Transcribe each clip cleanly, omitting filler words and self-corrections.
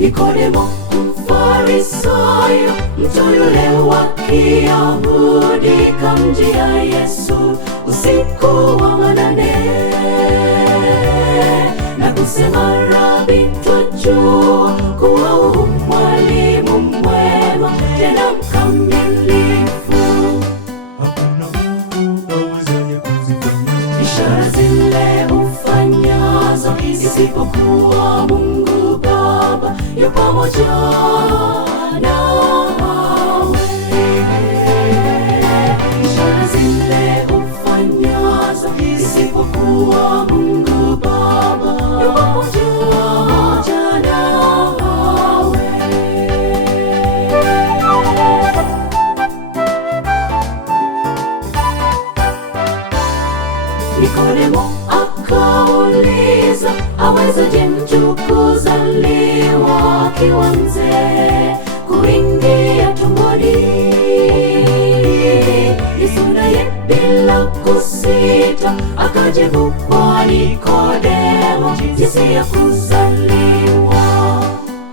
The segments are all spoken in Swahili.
Nikodemo Mfarisayo, mtu yule wa Kiyahudi, kamjia Yesu usiku wa manane na kusema, Rabi, twajua kuwa mwalimu mwema tena mkamilifu, hakuna mtu awezaye kuzifanya ishara zile ufanyazo isipokuwa Mungu Baba yu pamoja nawe. Ishara zile ufanyazo isipokuwa Mungu Baba yu pamoja nawe. Nikodemo akauliza, awezaje mtu kuzaliwa akiwa mzee kuingia tumboni? Yesu naye bila kusita akajibu kwa Nikodemo jinsi ya kuzaliwa.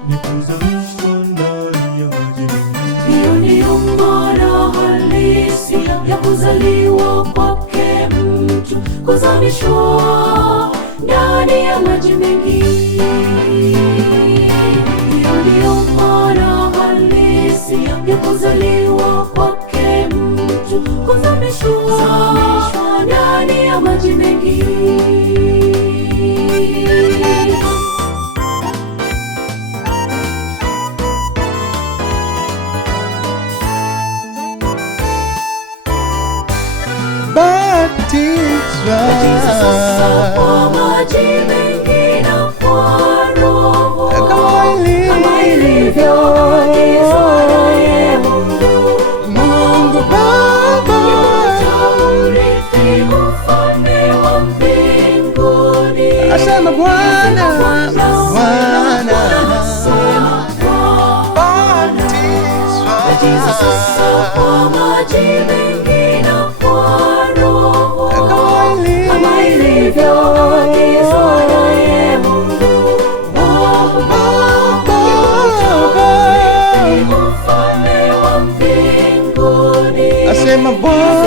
ni kuzalishwa ndani ya maji mengi. Hiyo ndiyo maana halisi ya kuzaliwa kwake mtu, kuzamishwa ndani ya maji mengi. Hiyo ndiyo maana halisi ya kuzaliwa kwake mtu, kuzamishwa ndani ya maji mengi. Batiza sasa kwa maji mengi na kwa Roho, kama ilivyoagizwa naye Mungu Baba, urithi ufalme wa mbinguni. Asema Bwana, batiza sasa kwa maji mengi na kwa Roho, kama ilivyoagizwa naye Mungu Baba, urithi ufalme wa mbinguni. asema Bwana.